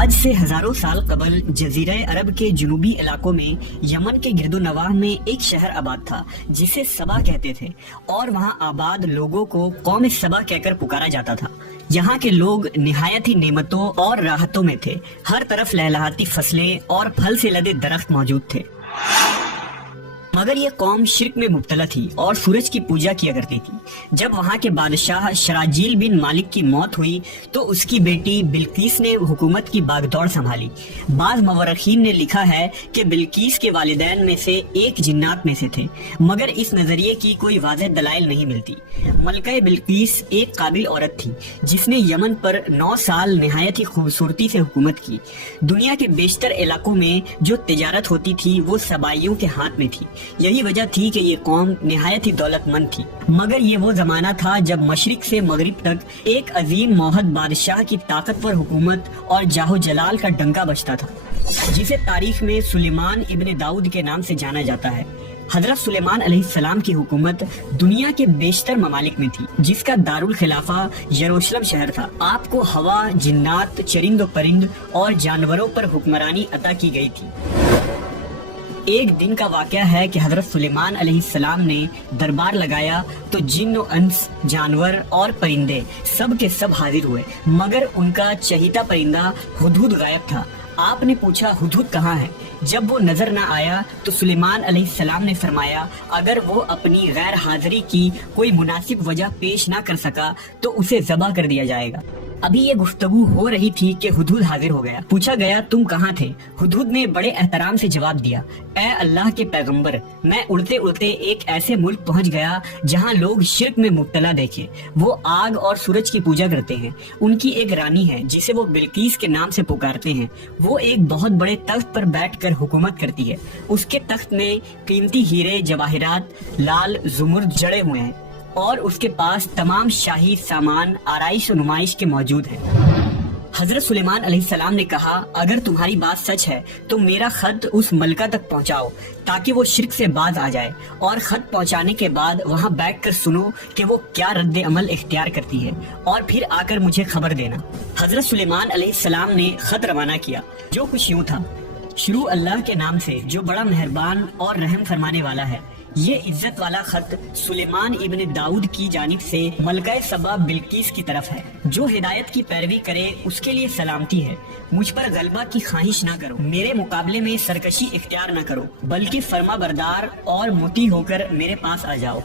آج سے ہزاروں سال قبل جزیرہ عرب کے جنوبی علاقوں میں یمن کے گرد و نواح میں ایک شہر آباد تھا جسے سبا کہتے تھے، اور وہاں آباد لوگوں کو قوم سبا کہہ کر پکارا جاتا تھا۔ یہاں کے لوگ نہایت ہی نعمتوں اور راحتوں میں تھے، ہر طرف لہلہاتی فصلیں اور پھل سے لدے درخت موجود تھے۔ مگر یہ قوم شرک میں مبتلا تھی اور سورج کی پوجا کیا کرتی تھی۔ جب وہاں کے بادشاہ شراجیل بن مالک کی موت ہوئی تو اس کی بیٹی بلقیس نے حکومت کی باغ دوڑ سنبھالی۔ بعض مورخین نے لکھا ہے کہ بلقیس کے والدین میں سے ایک جنات میں سے تھے، مگر اس نظریے کی کوئی واضح دلائل نہیں ملتی۔ ملکہ بلقیس ایک قابل عورت تھی جس نے یمن پر 9 سال نہایت ہی خوبصورتی سے حکومت کی۔ دنیا کے بیشتر علاقوں میں جو تجارت ہوتی تھی وہ سبائیوں کے ہاتھ میں تھی۔ یہی وجہ تھی کہ یہ قوم نہایت ہی دولت مند تھی، مگر یہ وہ زمانہ تھا جب مشرق سے مغرب تک ایک عظیم موحد بادشاہ کی طاقتور حکومت اور جاہ و جلال کا ڈنکا بجتا تھا، جسے تاریخ میں سلیمان ابن داؤد کے نام سے جانا جاتا ہے۔ حضرت سلیمان علیہ السلام کی حکومت دنیا کے بیشتر ممالک میں تھی، جس کا دارالخلافہ یروشلم شہر تھا۔ آپ کو ہوا، جنات، چرند و پرند اور جانوروں پر حکمرانی عطا کی گئی تھی۔ ایک دن کا واقعہ ہے کہ حضرت سلیمان علیہ السلام نے دربار لگایا تو جن و انس، جانور اور پرندے سب کے سب حاضر ہوئے، مگر ان کا چہیتا پرندہ ہدہد غائب تھا۔ آپ نے پوچھا ہدہد کہاں ہے؟ جب وہ نظر نہ آیا تو سلیمان علیہ السلام نے فرمایا اگر وہ اپنی غیر حاضری کی کوئی مناسب وجہ پیش نہ کر سکا تو اسے ذبح کر دیا جائے گا۔ ابھی یہ گفتگو ہو رہی تھی کہ ہدہد حاضر ہو گیا۔ پوچھا گیا تم کہاں تھے؟ ہدہد نے بڑے احترام سے جواب دیا، اے اللہ کے پیغمبر، میں اڑتے اڑتے ایک ایسے ملک پہنچ گیا جہاں لوگ شرک میں مبتلا دیکھے۔ وہ آگ اور سورج کی پوجا کرتے ہیں۔ ان کی ایک رانی ہے جسے وہ بلقیس کے نام سے پکارتے ہیں۔ وہ ایک بہت بڑے تخت پر بیٹھ کر حکومت کرتی ہے۔ اس کے تخت میں قیمتی ہیرے جواہرات لال زمرد جڑے ہوئے ہیں، اور اس کے پاس تمام شاہی سامان آرائش و نمائش کے موجود ہیں۔ حضرت سلیمان علیہ السلام نے کہا اگر تمہاری بات سچ ہے تو میرا خط اس ملکہ تک پہنچاؤ تاکہ وہ شرک سے باز آ جائے، اور خط پہنچانے کے بعد وہاں بیٹھ کر سنو کہ وہ کیا رد عمل اختیار کرتی ہے، اور پھر آ کر مجھے خبر دینا۔ حضرت سلیمان علیہ السلام نے خط روانہ کیا، جو کچھ یوں تھا: شروع اللہ کے نام سے جو بڑا مہربان اور رحم فرمانے والا ہے۔ یہ عزت والا خط سلیمان ابن داؤد کی جانب سے ملکہ سبا بلقیس کی طرف ہے۔ جو ہدایت کی پیروی کرے اس کے لیے سلامتی ہے۔ مجھ پر غلبہ کی خواہش نہ کرو، میرے مقابلے میں سرکشی اختیار نہ کرو، بلکہ فرما بردار اور مطیع ہو کر میرے پاس آ جاؤ۔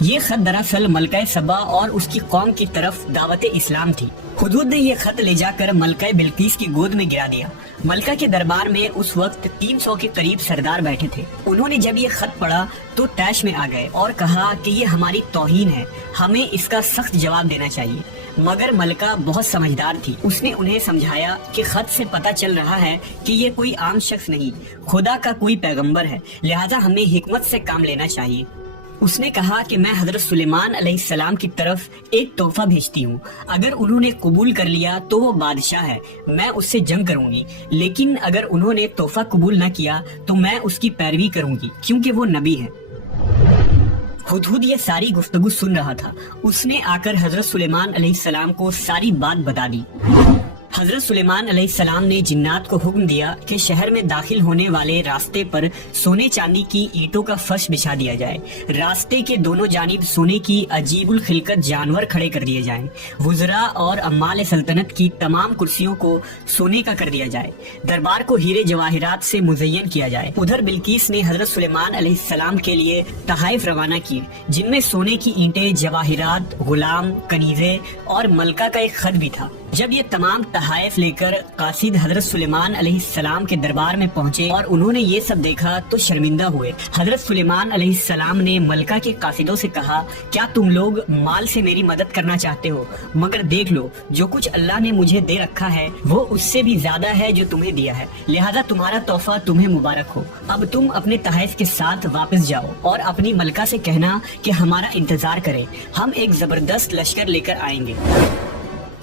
یہ خط دراصل ملکہ سبا اور اس کی قوم کی طرف دعوت اسلام تھی۔ ہدہد نے یہ خط لے جا کر ملکہ بلقیس کی گود میں گرا دیا۔ ملکہ کے دربار میں اس وقت 300 کے قریب سردار بیٹھے تھے۔ انہوں نے جب یہ خط پڑھا تو طیش میں آ گئے اور کہا کہ یہ ہماری توہین ہے، ہمیں اس کا سخت جواب دینا چاہیے۔ مگر ملکہ بہت سمجھدار تھی، اس نے انہیں سمجھایا کہ خط سے پتہ چل رہا ہے کہ یہ کوئی عام شخص نہیں، خدا کا کوئی پیغمبر ہے، لہٰذا ہمیں حکمت سے کام لینا چاہیے۔ اس نے کہا کہ میں حضرت سلیمان علیہ السلام کی طرف ایک تحفہ بھیجتی ہوں، اگر انہوں نے قبول کر لیا تو وہ بادشاہ ہے، میں اس سے جنگ کروں گی، لیکن اگر انہوں نے تحفہ قبول نہ کیا تو میں اس کی پیروی کروں گی کیونکہ وہ نبی ہے۔ ہدہد یہ ساری گفتگو سن رہا تھا۔ اس نے آ کر حضرت سلیمان علیہ السلام کو ساری بات بتا دی۔ حضرت سلیمان علیہ السلام نے جنات کو حکم دیا کہ شہر میں داخل ہونے والے راستے پر سونے چاندی کی اینٹوں کا فرش بچھا دیا جائے، راستے کے دونوں جانب سونے کی عجیب الخلقت جانور کھڑے کر دیے جائیں، وزراء اور عمال سلطنت کی تمام کرسیوں کو سونے کا کر دیا جائے، دربار کو ہیرے جواہرات سے مزین کیا جائے۔ ادھر بلقیس نے حضرت سلیمان علیہ السلام کے لیے تحائف روانہ کیے جن میں سونے کی اینٹیں، جواہرات، غلام، کنیزیں اور ملکہ کا ایک خط بھی تھا۔ جب یہ تمام تحائف لے کر قاصد حضرت سلیمان علیہ السلام کے دربار میں پہنچے اور انہوں نے یہ سب دیکھا تو شرمندہ ہوئے۔ حضرت سلیمان علیہ السلام نے ملکہ کے قاصدوں سے کہا کیا تم لوگ مال سے میری مدد کرنا چاہتے ہو؟ مگر دیکھ لو جو کچھ اللہ نے مجھے دے رکھا ہے وہ اس سے بھی زیادہ ہے جو تمہیں دیا ہے، لہذا تمہارا تحفہ تمہیں مبارک ہو۔ اب تم اپنے تحائف کے ساتھ واپس جاؤ اور اپنی ملکہ سے کہنا کہ ہمارا انتظار کرے، ہم ایک زبردست لشکر لے کر آئیں گے۔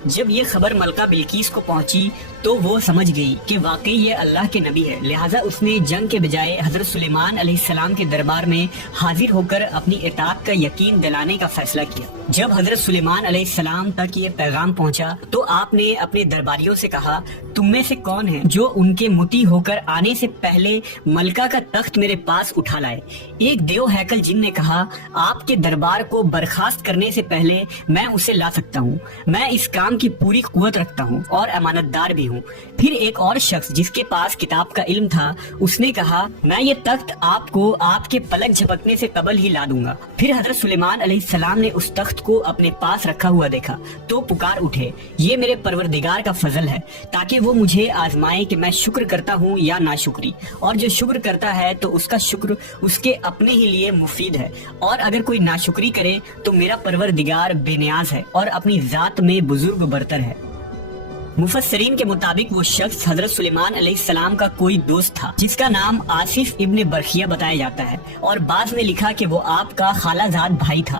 جب یہ خبر ملکہ بلقیس کو پہنچی تو وہ سمجھ گئی کہ واقعی یہ اللہ کے نبی ہے، لہٰذا اس نے جنگ کے بجائے حضرت سلیمان علیہ السلام کے دربار میں حاضر ہو کر اپنی اطاعت کا یقین دلانے کا فیصلہ کیا۔ جب حضرت سلیمان علیہ السلام تک یہ پیغام پہنچا تو آپ نے اپنے درباریوں سے کہا، تم میں سے کون ہے جو ان کے مطیع ہو کر آنے سے پہلے ملکہ کا تخت میرے پاس اٹھا لائے؟ ایک دیو ہیکل جن نے کہا، آپ کے دربار کو برخاست کرنے سے پہلے میں اسے لا سکتا ہوں، میں اس کام کی پوری قوت رکھتا ہوں اور امانت دار بھی ہوں۔ پھر ایک اور شخص جس کے پاس کتاب کا علم تھا، اس نے کہا، میں یہ تخت آپ کو آپ کے پلک جھپکنے سے قبل ہی لا دوں گا۔ پھر حضرت سلیمان علیہ السلام نے اس تخت کو اپنے پاس رکھا ہوا دیکھا تو پکار اٹھے، یہ میرے پروردگار کا فضل ہے تاکہ وہ مجھے آزمائے کہ میں شکر کرتا ہوں یا ناشکری، اور جو شکر کرتا ہے تو اس کا شکر اس کے اپنے ہی لیے مفید ہے، اور اگر کوئی ناشکری کرے تو میرا پروردگار بے نیاز ہے اور اپنی ذات میں بزرگ برتر ہے۔ مفسرین کے مطابق وہ شخص حضرت سلیمان علیہ السلام کا کوئی دوست تھا جس کا نام آصف ابن برخیہ بتایا جاتا ہے، اور بعض نے لکھا کہ وہ آپ کا خالہ زاد بھائی تھا۔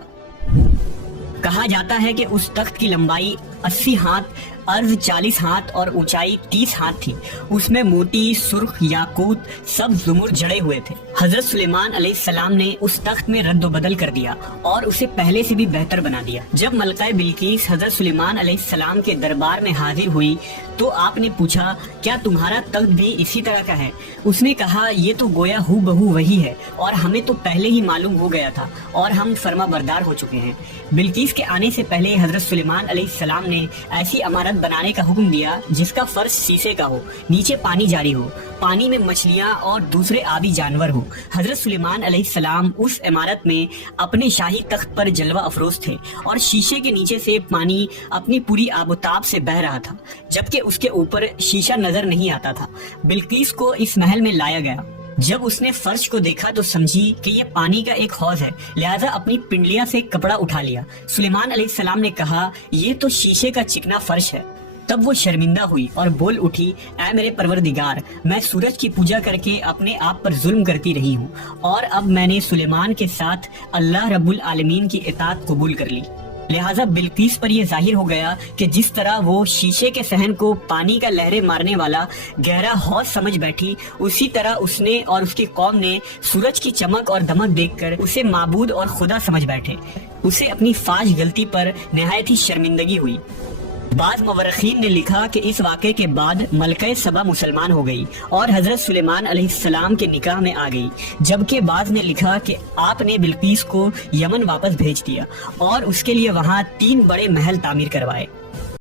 کہا جاتا ہے کہ اس تخت کی لمبائی 80 ہاتھ، عرض 40 ہاتھ اور اونچائی 30 ہاتھ تھی۔ اس میں موتی، سرخ، یاقوت، سبز زمر جڑے ہوئے تھے۔ حضرت سلیمان علیہ السلام نے اس تخت میں رد و بدل کر دیا اور اسے پہلے سے بھی بہتر بنا دیا۔ جب ملکہ بلقیس حضرت سلیمان علیہ السلام کے دربار میں حاضر ہوئی تو آپ نے پوچھا، کیا تمہارا تخت بھی اسی طرح کا ہے؟ اس نے کہا، یہ تو گویا ہو بہو وہی ہے، اور ہمیں تو پہلے ہی معلوم ہو گیا تھا اور ہم فرما بردار ہو چکے ہیں۔ بلقیس کے آنے سے پہلے حضرت سلیمان علیہ السلام نے ایسی عمارت بنانے کا حکم دیا جس کا فرش شیشے کا ہو، نیچے پانی جاری ہو، پانی میں مچھلیاں اور دوسرے آبی جانور ہو۔ حضرت سلیمان علیہ السلام اس عمارت میں اپنے شاہی تخت پر جلوہ افروز تھے، اور شیشے کے نیچے سے پانی اپنی پوری آب و تاب سے بہہ رہا تھا، جبکہ اس کے اوپر شیشہ نظر نہیں آتا تھا۔ بلقیس کو اس محل میں لایا گیا۔ جب اس نے فرش کو دیکھا تو سمجھی کہ یہ پانی کا ایک حوض ہے، لہذا اپنی پنڈلیاں سے کپڑا اٹھا لیا۔ سلیمان علیہ السلام نے کہا، یہ تو شیشے کا چکنا فرش ہے۔ تب وہ شرمندہ ہوئی اور بول اٹھی، اے میرے پروردگار، میں سورج کی پوجا کر کے اپنے آپ پر ظلم کرتی رہی ہوں، اور اب میں نے سلیمان کے ساتھ اللہ رب العالمین کی اطاعت قبول کر لی۔ لہٰذا بلقیس پر یہ ظاہر ہو گیا کہ جس طرح وہ شیشے کے صحن کو پانی کا لہریں مارنے والا گہرا حوض سمجھ بیٹھی، اسی طرح اس نے اور اس کی قوم نے سورج کی چمک اور دمک دیکھ کر اسے معبود اور خدا سمجھ بیٹھے۔ اسے اپنی فاش غلطی پر نہایت ہی شرمندگی ہوئی۔ بعض مورخین نے لکھا کہ اس واقعے کے بعد ملکہ سبا مسلمان ہو گئی اور حضرت سلیمان علیہ السلام کے نکاح میں آ گئی، جبکہ بعض نے لکھا کہ آپ نے بلقیس کو یمن واپس بھیج دیا اور اس کے لیے وہاں 3 بڑے محل تعمیر کروائے۔